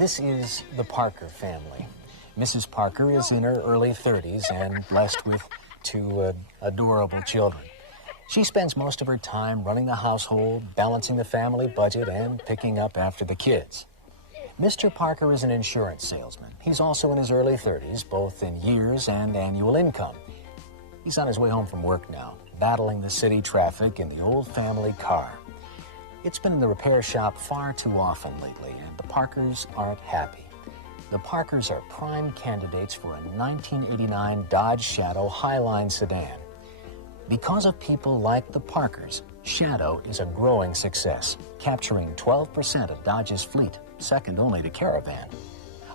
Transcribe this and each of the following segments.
This is the Parker family. Mrs. Parker is in her early 30s and blessed with two adorable children. She spends most of her time running the household, balancing the family budget, and picking up after the kids. Mr. Parker is an insurance salesman. He's also in his early 30s, both in years and annual income. He's on his way home from work now, battling the city traffic in the old family car. It's been in the repair shop far too often lately, and the Parkers aren't happy. The Parkers are prime candidates for a 1989 Dodge Shadow Highline sedan. Because of people like the Parkers, Shadow is a growing success, capturing 12% of Dodge's fleet, second only to Caravan.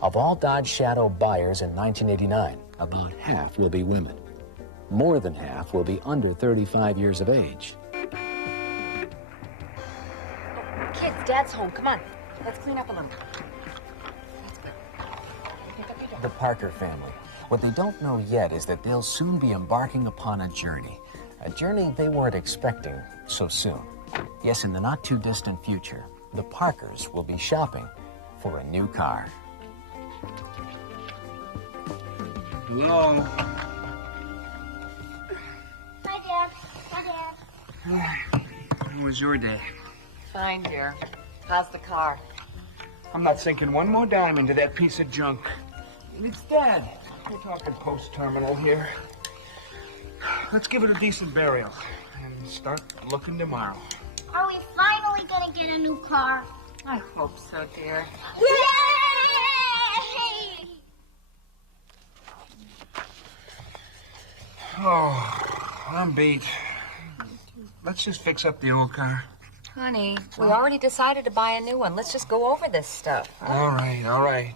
Of all Dodge Shadow buyers in 1989, about half will be women. More than half will be under 35 years of age. Kids, Dad's home. Come on. Let's clean up a little. The Parker family. What they don't know yet is that they'll soon be embarking upon a journey they weren't expecting so soon. Yes, in the not-too-distant future, the Parkers will be shopping for a new car. Hello. Hi, Dad. Hi, Dad. How was your day? Fine, dear. How's the car? I'm not sinking one more dime into that piece of junk. It's Dad. We're talking post-terminal here. Let's give it a decent burial and start looking tomorrow. Are we finally gonna get a new car? I hope so, dear. Yay! Oh, I'm beat. Let's just fix up the old car. Honey, we already decided to buy a new one. Let's just go over this stuff. All right.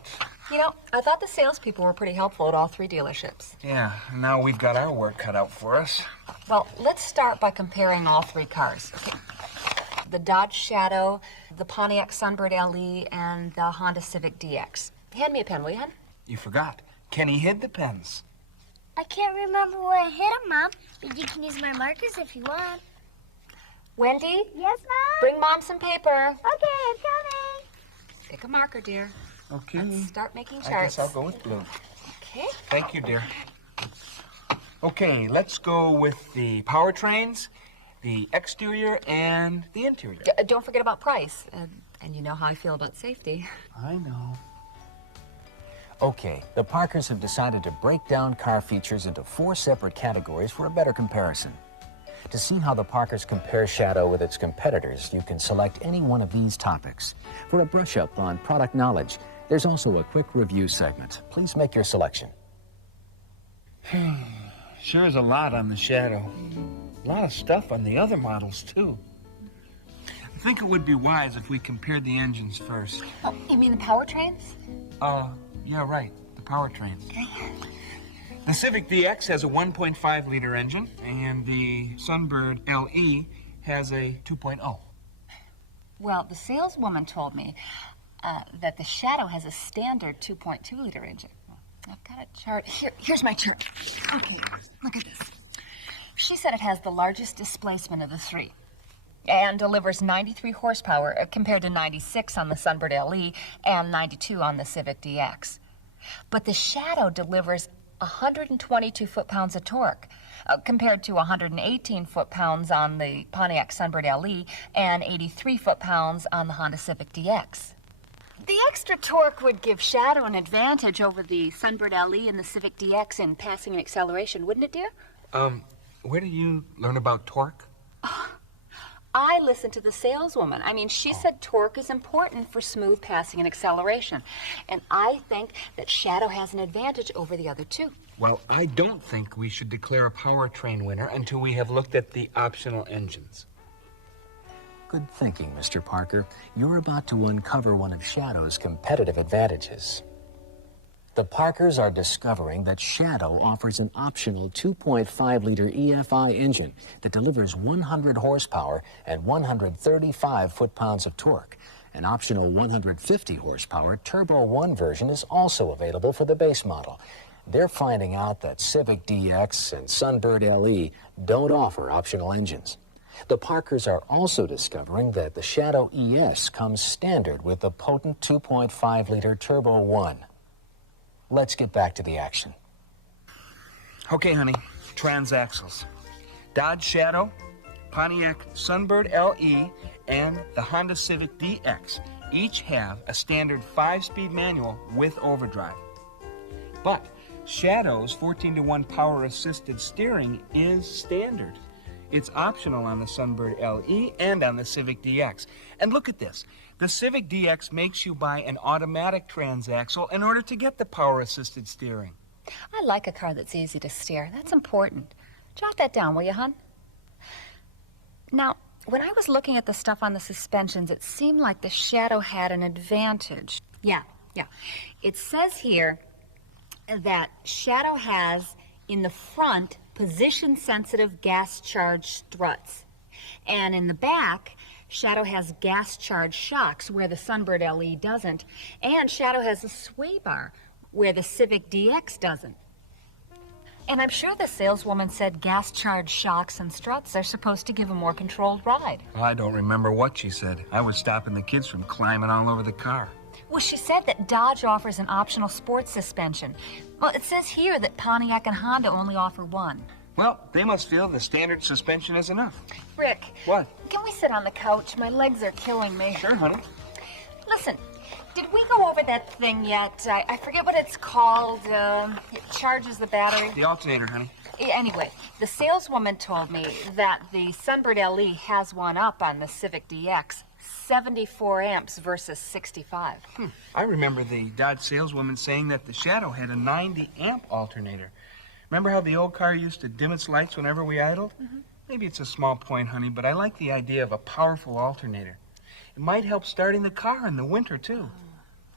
You know, I thought the salespeople were pretty helpful at all three dealerships. Yeah, now we've got our work cut out for us. Well, let's start by comparing all three cars. Okay. The Dodge Shadow, the Pontiac Sunbird LE, and the Honda Civic DX. Hand me a pen, will you, hon? You forgot. Kenny hid the pens. I can't remember where I hit them, Mom, but you can use my markers if you want. Wendy? Yes, Mom? Bring Mom some paper. Okay, I'm coming. Pick a marker, dear. Okay. Let's start making charts. I guess I'll go with blue. Okay. Thank you, dear. Okay, let's go with the powertrains, the exterior, and the interior. Don't forget about price. And you know how I feel about safety. I know. Okay, the Parkers have decided to break down car features into 4 separate categories for a better comparison. To see how the Parkers compare Shadow with its competitors, you can select any one of these topics. For a brush-up on product knowledge, there's also a quick review segment. Please make your selection. Sure is a lot on the Shadow. A lot of stuff on the other models, too. I think it would be wise if we compared the engines first. Oh, you mean the powertrains? Yeah, right. The powertrains. The Civic DX has a 1.5-liter engine, and the Sunbird LE has a 2.0. Well, the saleswoman told me that the Shadow has a standard 2.2-liter engine. I've got a chart. Here's my chart. Okay, look at this. She said it has the largest displacement of the three and delivers 93 horsepower compared to 96 on the Sunbird LE and 92 on the Civic DX. But the Shadow delivers 122 foot-pounds of torque compared to 118 foot-pounds on the Pontiac Sunbird LE and 83 foot-pounds on the Honda Civic DX. The extra torque would give Shadow an advantage over the Sunbird LE and the Civic DX in passing and acceleration, wouldn't it, dear? Where did you learn about torque? I listened to the saleswoman. I mean, she said torque is important for smooth passing and acceleration. And I think that Shadow has an advantage over the other two. Well, I don't think we should declare a powertrain winner until we have looked at the optional engines. Good thinking, Mr. Parker. You're about to uncover one of Shadow's competitive advantages. The Parkers are discovering that Shadow offers an optional 2.5-liter EFI engine that delivers 100 horsepower and 135 foot-pounds of torque. An optional 150 horsepower Turbo 1 version is also available for the base model. They're finding out that Civic DX and Sunbird LE don't offer optional engines. The Parkers are also discovering that the Shadow ES comes standard with the potent 2.5-liter Turbo 1. Let's get back to the action. Okay, honey, transaxles. Dodge Shadow, Pontiac Sunbird LE, and the Honda Civic DX each have a standard 5-speed manual with overdrive. But Shadow's 14-to-1 power-assisted steering is standard. It's optional on the Sunbird LE and on the Civic DX. And look at this. The Civic DX makes you buy an automatic transaxle in order to get the power-assisted steering. I like a car that's easy to steer. That's important. Jot that down, will you, hon? Now, when I was looking at the stuff on the suspensions, it seemed like the Shadow had an advantage. Yeah. It says here that Shadow has, in the front, position-sensitive gas-charged struts. And in the back, Shadow has gas-charged shocks where the Sunbird LE doesn't. And Shadow has a sway bar where the Civic DX doesn't. And I'm sure the saleswoman said gas-charged shocks and struts are supposed to give a more controlled ride. Well, I don't remember what she said. I was stopping the kids from climbing all over the car. Well, she said that Dodge offers an optional sports suspension. Well, it says here that Pontiac and Honda only offer one. Well, they must feel the standard suspension is enough. Rick. What? Can we sit on the couch? My legs are killing me. Sure, honey. Listen, did we go over that thing yet? I forget what it's called. It charges the battery. The alternator, honey. Anyway, the saleswoman told me that the Sunbird LE has one up on the Civic DX. 74 amps versus 65. I remember the Dodge saleswoman saying that the Shadow had a 90-amp alternator. Remember how the old car used to dim its lights whenever we idled? Maybe it's a small point, honey, but I like the idea of a powerful alternator. It might help starting the car in the winter, too.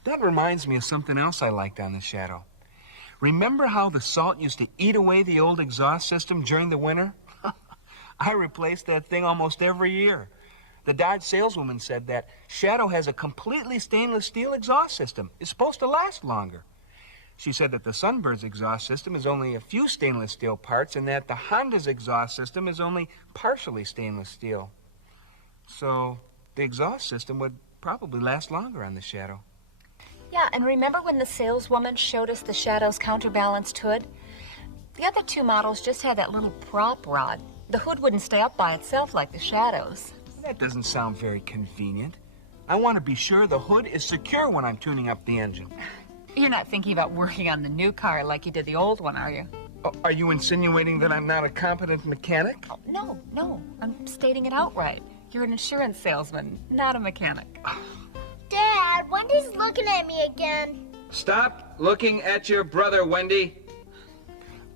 That reminds me of something else I liked on the Shadow. Remember how the salt used to eat away the old exhaust system during the winter? I replaced that thing almost every year. The Dodge saleswoman said that Shadow has a completely stainless steel exhaust system. It's supposed to last longer. She said that the Sunbird's exhaust system is only a few stainless steel parts and that the Honda's exhaust system is only partially stainless steel. So the exhaust system would probably last longer on the Shadow. Yeah, and remember when the saleswoman showed us the Shadow's counterbalanced hood? The other two models just had that little prop rod. The hood wouldn't stay up by itself like the Shadow's. That doesn't sound very convenient. I want to be sure the hood is secure when I'm tuning up the engine. You're not thinking about working on the new car like you did the old one, are you? Oh, are you insinuating that I'm not a competent mechanic? Oh, no. I'm stating it outright. You're an insurance salesman, not a mechanic. Dad, Wendy's looking at me again. Stop looking at your brother, Wendy.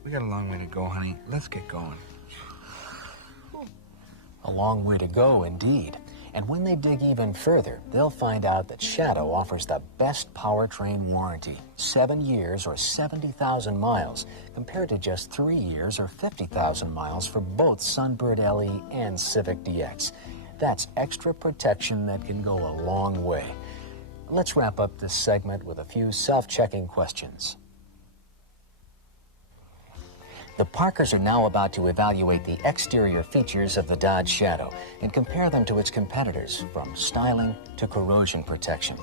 We got a long way to go, honey. Let's get going. A long way to go, indeed. And when they dig even further, they'll find out that Shadow offers the best powertrain warranty, 7 years or 70,000 miles, compared to just 3 years or 50,000 miles for both Sunbird LE and Civic DX. That's extra protection that can go a long way. Let's wrap up this segment with a few self-checking questions. The Parkers are now about to evaluate the exterior features of the Dodge Shadow and compare them to its competitors, from styling to corrosion protection.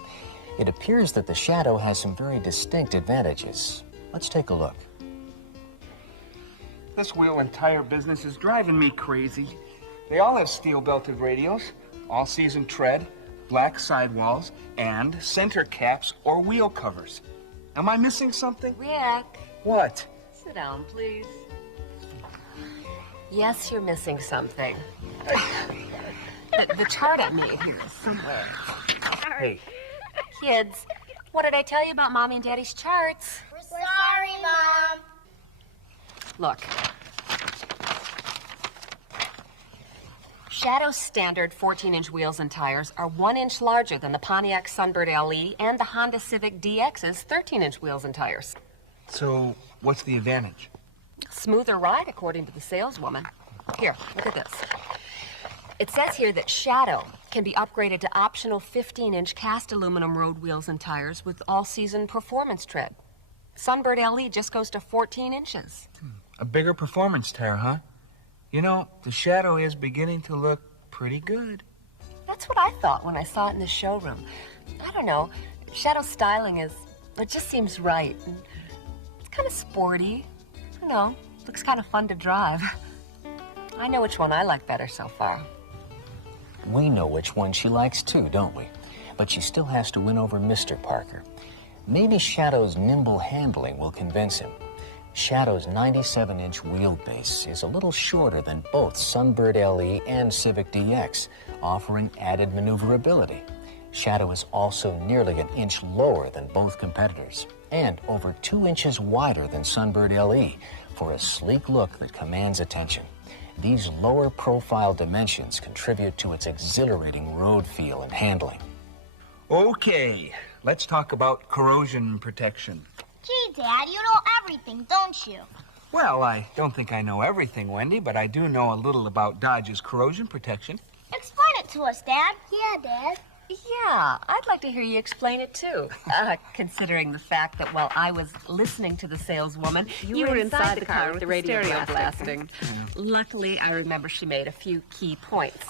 It appears that the Shadow has some very distinct advantages. Let's take a look. This wheel and tire business is driving me crazy. They all have steel-belted radials, all-season tread, black sidewalls, and center caps or wheel covers. Am I missing something? Rick, What? sit down, please. Yes, you're missing something. The chart I made here is somewhere. Hey, Kids, what did I tell you about Mommy and Daddy's charts? We're sorry, Mom. Look. Shadow's standard 14-inch wheels and tires are 1 inch larger than the Pontiac Sunbird LE and the Honda Civic DX's 13-inch wheels and tires. so what's the advantage? Smoother ride, according to the saleswoman. Here, look at this. It says here that Shadow can be upgraded to optional 15-inch cast aluminum road wheels and tires with all-season performance tread. Sunbird LE just goes to 14 inches. A bigger performance tire, huh? You know, the Shadow is beginning to look pretty good. That's what I thought when I saw it in the showroom. I don't know. Shadow styling it just seems right. And it's kind of sporty. I don't know. Looks kind of fun to drive. I know which one I like better so far. We know which one she likes too, don't we? But she still has to win over Mr. Parker. Maybe Shadow's nimble handling will convince him. Shadow's 97-inch wheelbase is a little shorter than both Sunbird LE and Civic DX, offering added maneuverability. Shadow is also nearly an inch lower than both competitors, and over 2 inches wider than Sunbird LE, for a sleek look that commands attention. These lower profile dimensions contribute to its exhilarating road feel and handling. Okay, let's talk about corrosion protection. Gee, Dad, you know everything, don't you? Well, I don't think I know everything, Wendy, but I do know a little about Dodge's corrosion protection. Explain it to us, Dad. Yeah, Dad. Yeah, I'd like to hear you explain it too. Considering the fact that while I was listening to the saleswoman, you were inside the car with the radio blasting. Luckily, I remember she made a few key points.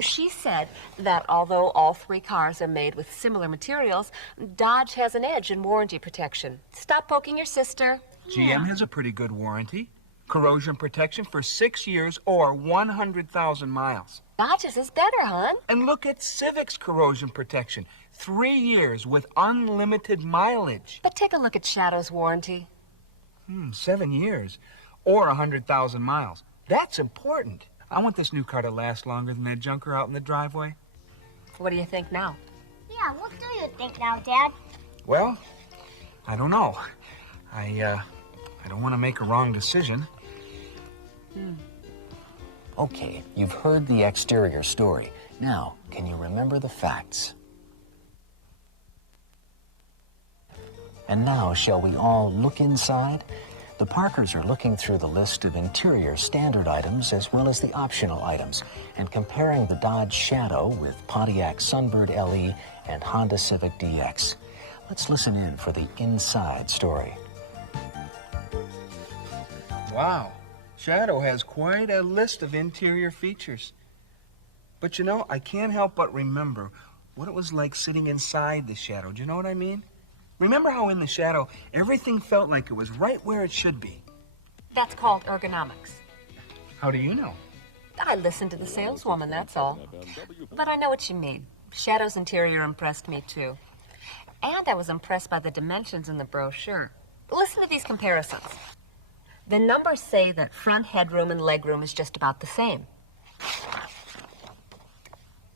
She said that although all 3 cars are made with similar materials, Dodge has an edge in warranty protection. Stop poking your sister. GM has a pretty good warranty. Corrosion protection for 6 years or 100,000 miles. Dodge's is better, hon. And look at Civic's corrosion protection. 3 years with unlimited mileage. But take a look at Shadow's warranty. 7 years or 100,000 miles. That's important. I want this new car to last longer than that junker out in the driveway. What do you think now? Yeah, what do you think now, Dad? Well, I don't know. I don't want to make a wrong decision. Okay, you've heard the exterior story. Now, can you remember the facts? And now, shall we all look inside? The Parkers are looking through the list of interior standard items as well as the optional items and comparing the Dodge Shadow with Pontiac Sunbird LE and Honda Civic DX. Let's listen in for the inside story. Wow, Shadow has quite a list of interior features. But you know, I can't help but remember what it was like sitting inside the Shadow. Do you know what I mean? Remember how in the Shadow, everything felt like it was right where it should be? That's called ergonomics. How do you know? I listened to the saleswoman, that's all. But I know what you mean. Shadow's interior impressed me, too. And I was impressed by the dimensions in the brochure. Listen to these comparisons. The numbers say that front headroom and legroom is just about the same.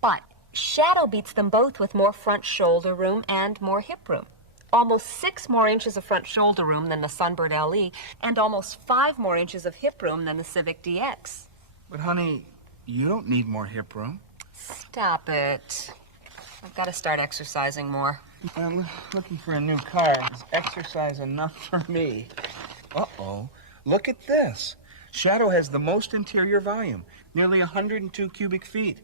But Shadow beats them both with more front shoulder room and more hip room. Almost 6 more inches of front shoulder room than the Sunbird LE, and almost 5 more inches of hip room than the Civic DX. But honey, you don't need more hip room. Stop it. I've got to start exercising more. I'm looking for a new car. Is exercise enough for me? Uh-oh. Look at this. Shadow has the most interior volume, nearly 102 cubic feet.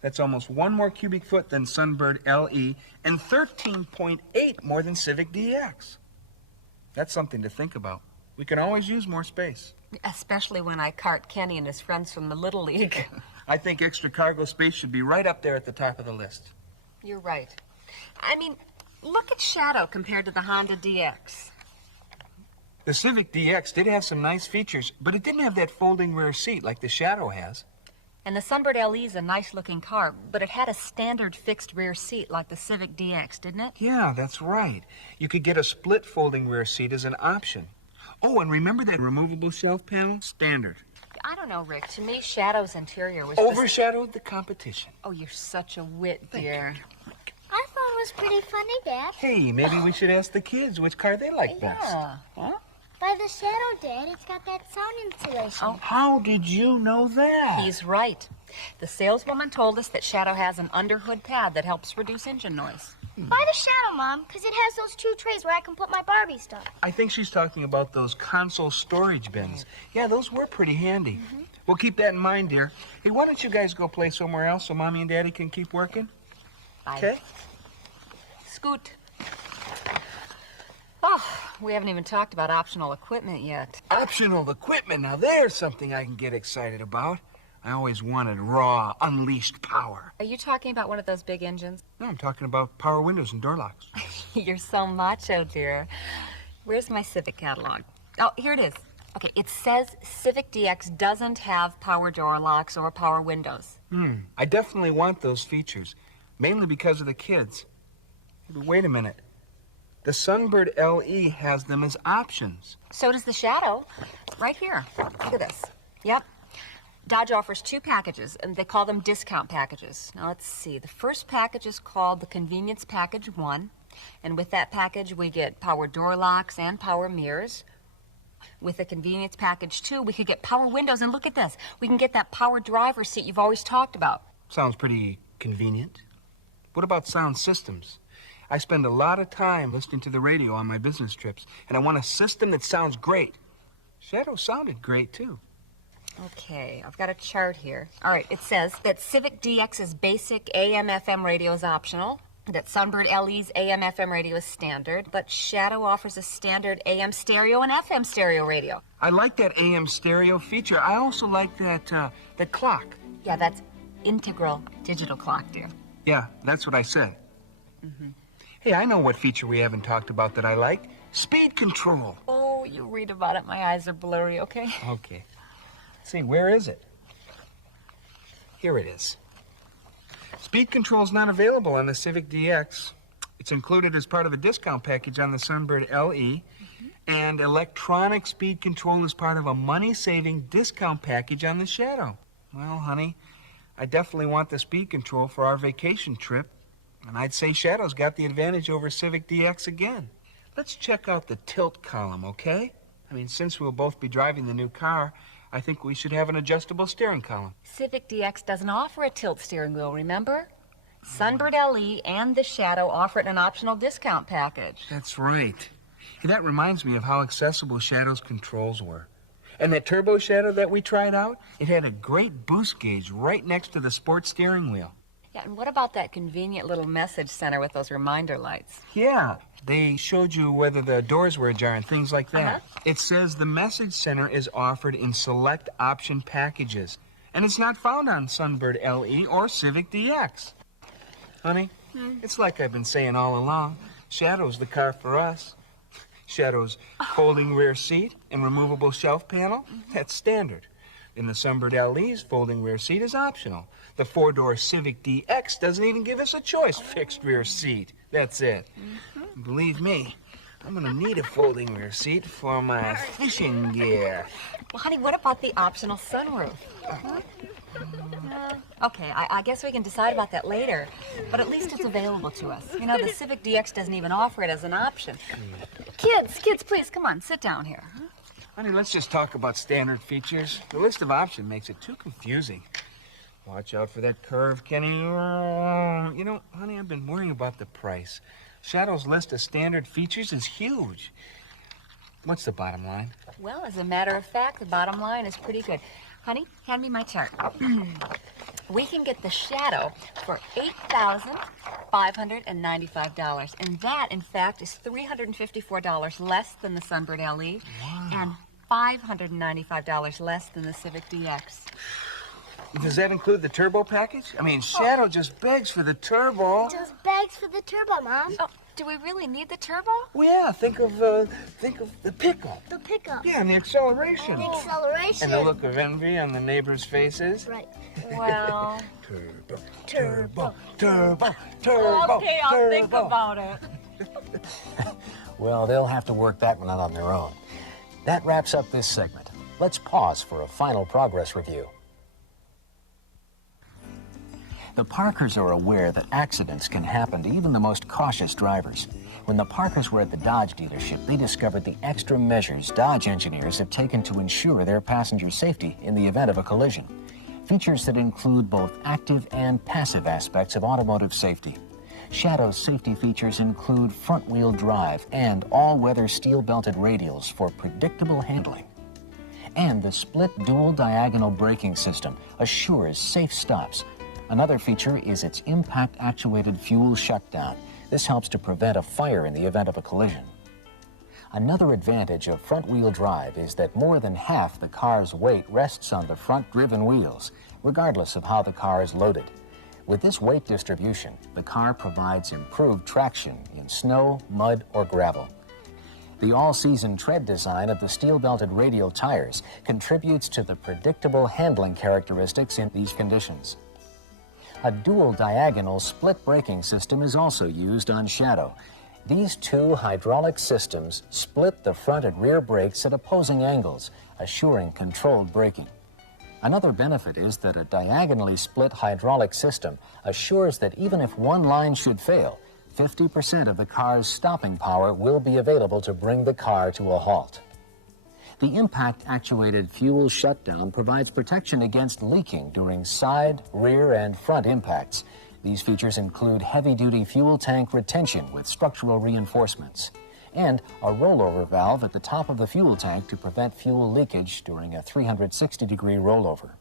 That's almost 1 more cubic foot than Sunbird LE and 13.8 more than Civic DX. That's something to think about. We can always use more space. Especially when I cart Kenny and his friends from the Little League. I think extra cargo space should be right up there at the top of the list. You're right. I mean, look at Shadow compared to the Honda DX. The Civic DX did have some nice features, but it didn't have that folding rear seat like the Shadow has. And the Sunbird LE is a nice-looking car, but it had a standard fixed rear seat like the Civic DX, didn't it? Yeah, that's right. You could get a split folding rear seat as an option. Oh, and remember that removable shelf panel? Standard. I don't know, Rick. To me, Shadow's interior was Overshadowed the competition. Oh, you're such a wit, dear. I thought it was pretty funny, Dad. Hey, maybe we should ask the kids which car they like best. Yeah. Huh? By the Shadow, Dad, it's got that sound insulation. Oh. How did you know that? He's right. The saleswoman told us that Shadow has an underhood pad that helps reduce engine noise. By the Shadow, Mom, because it has those 2 trays where I can put my Barbie stuff. I think she's talking about those console storage bins. Yeah, those were pretty handy. We'll keep that in mind, dear. Hey, why don't you guys go play somewhere else so Mommy and Daddy can keep working? Bye. Okay? Scoot. Oh, we haven't even talked about optional equipment yet. Optional equipment. Now there's something I can get excited about. I always wanted raw, unleashed power. Are you talking about one of those big engines? No, I'm talking about power windows and door locks. You're so macho, dear. Where's my Civic catalog? Oh, here it is. Okay, it says Civic DX doesn't have power door locks or power windows. I definitely want those features, mainly because of the kids. But wait a minute. The Sunbird LE has them as options. So does the Shadow. Right here. Look at this. Yep. Dodge offers 2 packages, and they call them discount packages. Now, let's see. The first package is called the Convenience Package 1. And with that package, we get power door locks and power mirrors. With the Convenience Package 2, we could get power windows. And look at this. We can get that power driver's seat you've always talked about. Sounds pretty convenient. What about sound systems? I spend a lot of time listening to the radio on my business trips, and I want a system that sounds great. Shadow sounded great, too. Okay, I've got a chart here. All right, it says that Civic DX's basic AM/FM radio is optional, that Sunbird LE's AM/FM radio is standard, but Shadow offers a standard AM stereo and FM stereo radio. I like that AM stereo feature. I also like that clock. Yeah, that's integral digital clock, dear. Yeah, that's what I said. Hey, I know what feature we haven't talked about that I like. Speed control. Oh, you read about it. My eyes are blurry, okay? Okay. Let's see, where is it? Here it is. Speed control is not available on the Civic DX. It's included as part of a discount package on the Sunbird LE. And electronic speed control is part of a money-saving discount package on the Shadow. Well, honey, I definitely want the speed control for our vacation trip. And I'd say Shadow's got the advantage over Civic DX again. Let's check out the tilt column, okay? I mean, since we'll both be driving the new car, I think we should have an adjustable steering column. Civic DX doesn't offer a tilt steering wheel, remember? Sunbird LE and the Shadow offer it in an optional discount package. That's right. Hey, that reminds me of how accessible Shadow's controls were. And that turbo Shadow that we tried out, it had a great boost gauge right next to the sports steering wheel. Yeah, and what about that convenient little message center with those reminder lights? Yeah, they showed you whether the doors were ajar and things like that. It says the message center is offered in select option packages, and it's not found on Sunbird LE or Civic DX. Honey, it's like I've been saying all along. Shadow's the car for us. Shadow's folding rear seat and removable shelf panel, that's standard. In the Sunbird LE's folding rear seat is optional. The 4-door Civic DX doesn't even give us a choice. Fixed rear seat. That's it. Believe me, I'm going to need a folding rear seat for my fishing gear. Well, honey, what about the optional sunroof? Okay, I guess we can decide about that later. But at least it's available to us. You know, the Civic DX doesn't even offer it as an option. Kids, please, come on, sit down here. Honey, let's just talk about standard features. The list of options makes it too confusing. Watch out for that curve, Kenny. You know, honey, I've been worrying about the price. Shadow's list of standard features is huge. What's the bottom line? Well, as a matter of fact, the bottom line is pretty good. Honey, hand me my chart. We can get the Shadow for $8,595. And that, in fact, is $354 less than the Sunbird LE. Wow. And $595 less than the Civic DX. Does that include the turbo package? I mean, Shadow just begs for the turbo. Just begs for the turbo, Mom. Oh, do we really need the turbo? Well, yeah, think of the pickup. The pickup. Yeah, and the acceleration. The acceleration. And the look of envy on the neighbors' faces. Right. Well... Turbo. Okay, I'll think about it. Well, they'll have to work that one out on their own. That wraps up this segment. Let's pause for a final progress review. The Parkers are aware that accidents can happen to even the most cautious drivers. When the Parkers were at the Dodge dealership, they discovered the extra measures Dodge engineers have taken to ensure their passenger safety in the event of a collision. Features that include both active and passive aspects of automotive safety. Shadow's safety features include front-wheel drive and all-weather steel-belted radials for predictable handling. And the split dual diagonal braking system assures safe stops. Another feature is its impact-actuated fuel shutdown. This helps to prevent a fire in the event of a collision. Another advantage of front-wheel drive is that more than half the car's weight rests on the front-driven wheels, regardless of how the car is loaded. With this weight distribution, the car provides improved traction in snow, mud, or gravel. The all-season tread design of the steel-belted radial tires contributes to the predictable handling characteristics in these conditions. A dual diagonal split braking system is also used on Shadow. These two hydraulic systems split the front and rear brakes at opposing angles, assuring controlled braking. Another benefit is that a diagonally split hydraulic system assures that even if one line should fail, 50% of the car's stopping power will be available to bring the car to a halt. The impact-actuated fuel shutdown provides protection against leaking during side, rear, and front impacts. These features include heavy-duty fuel tank retention with structural reinforcements and a rollover valve at the top of the fuel tank to prevent fuel leakage during a 360-degree rollover.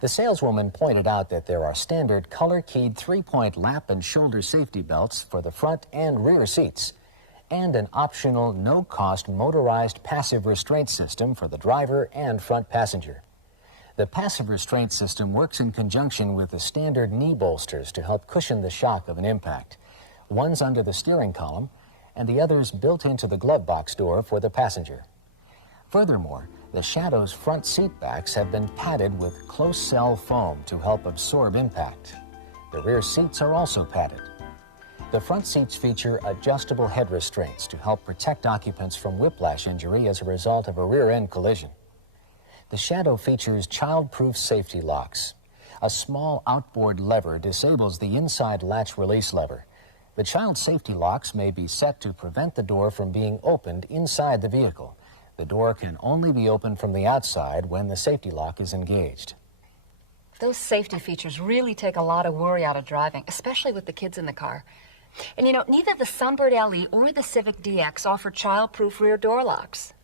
The saleswoman pointed out that there are standard color-keyed three-point lap and shoulder safety belts for the front and rear seats, and an optional no-cost motorized passive restraint system for the driver and front passenger. The passive restraint system works in conjunction with the standard knee bolsters to help cushion the shock of an impact. One's under the steering column, and the other's built into the glove box door for the passenger. Furthermore, the Shadow's front seat backs have been padded with close-cell foam to help absorb impact. The rear seats are also padded. The front seats feature adjustable head restraints to help protect occupants from whiplash injury as a result of a rear-end collision. The Shadow features child-proof safety locks. A small outboard lever disables the inside latch release lever. The child safety locks may be set to prevent the door from being opened inside the vehicle. The door can only be opened from the outside when the safety lock is engaged. Those safety features really take a lot of worry out of driving, especially with the kids in the car. And you know, neither the Sunbird LE or the Civic DX offer child-proof rear door locks.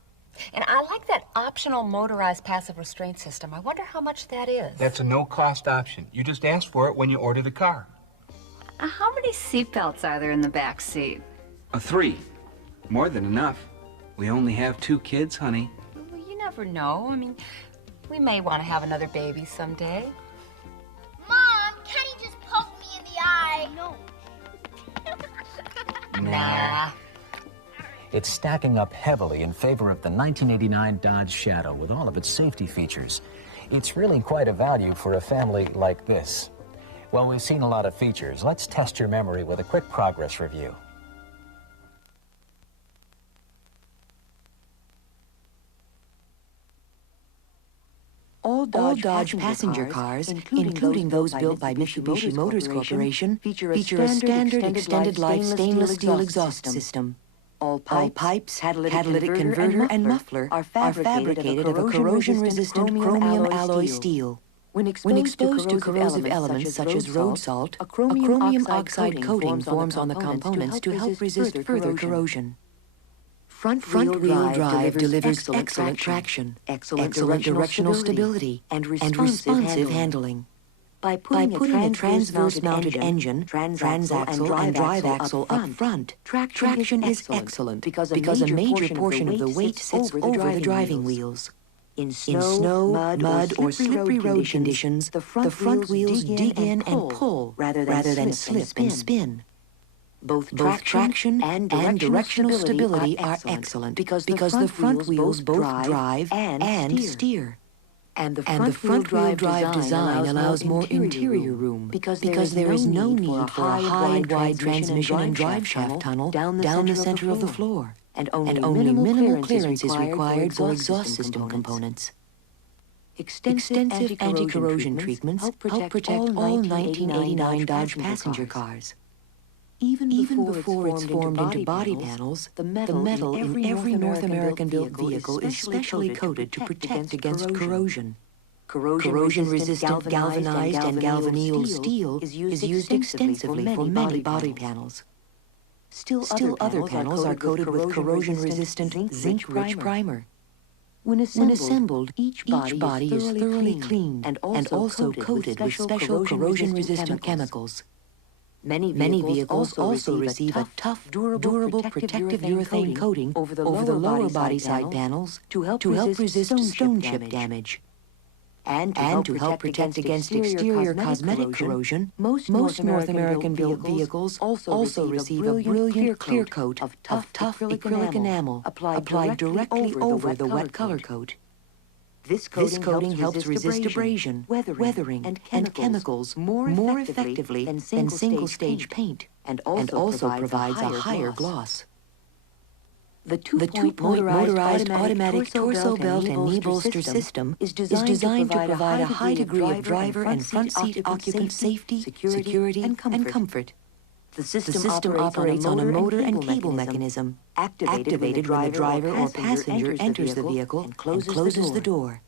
And I like that optional motorized passive restraint system. I wonder how much that is. That's a no-cost option. You just ask for it when you order the car. How many seatbelts are there in the back seat? 3. More than enough. We only have 2 kids, honey. Well, you never know. I mean, we may want to have another baby someday. Mom, Kenny just poked me in the eye. No. Nah. It's stacking up heavily in favor of the 1989 Dodge Shadow with all of its safety features. It's really quite a value for a family like this. Well, we've seen a lot of features. Let's test your memory with a quick progress review. All Dodge passenger cars, including those built by Mitsubishi Motors Corporation, feature a standard extended life stainless steel exhaust system. All pipes, catalytic converter, and muffler are fabricated of a corrosion-resistant chromium alloy steel. When exposed to corrosive elements such as road salt, a chromium oxide coating forms on the components to help resist further corrosion. Front-wheel drive delivers excellent traction, excellent directional stability, and responsive handling. By putting a transverse-mounted engine, transaxle, and drive axle up front, traction is excellent because a major portion of the weight sits over the driving wheels. In snow, mud, or slippery road conditions, the front wheels dig in and pull rather than slip and spin. Both traction and directional stability are excellent because the front wheels both drive and steer. And the front-wheel drive design allows more interior room because there is no need for a high, wide transmission and drive shaft tunnel down the center of the floor. And only minimal clearance is required for exhaust system components. Extensive anti-corrosion treatments help protect all 1989 Dodge passenger cars. Even before it's formed into body panels, the metal in every North American-built vehicle is specially coated to protect against corrosion. Corrosion-resistant galvanized and galvannealed steel is used extensively for many body panels. Still other panels are coated with corrosion-resistant zinc-rich primer. When assembled, each body is thoroughly cleaned and also coated with special corrosion-resistant chemicals. Many vehicles also receive a tough, durable protective urethane coating over the lower body side panels to help resist stone chip damage. And to help protect against exterior cosmetic corrosion, most North American-built vehicles also receive a brilliant clear coat of tough acrylic enamel applied directly over the wet color coat. This coating helps resist abrasion, weathering, and chemicals more effectively than single-stage paint, and also provides a higher gloss. The two-point motorized automatic torso belt and knee bolster system is designed to provide a high degree of driver and front seat occupant safety, security, and comfort. The system operates on a motor and cable mechanism, activated when the driver or passenger enters the vehicle and closes the door.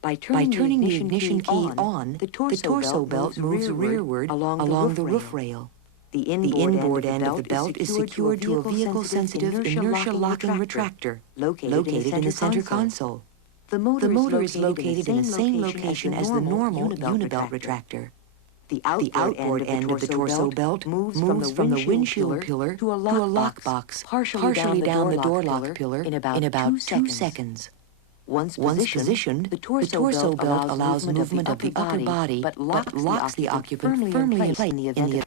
By turning the ignition key on, the torso belt moves rearward along the roof rail. The inboard end of the belt is secured to a vehicle-sensitive inertia-locking retractor located in the center console. The motor is located in the same location as the normal unibelt retractor. The outboard end of the torso belt moves from the windshield pillar to a lock box partially down the door lock pillar in about 2 seconds. Once positioned, the torso belt allows movement of the upper body, but locks the occupant firmly in place in the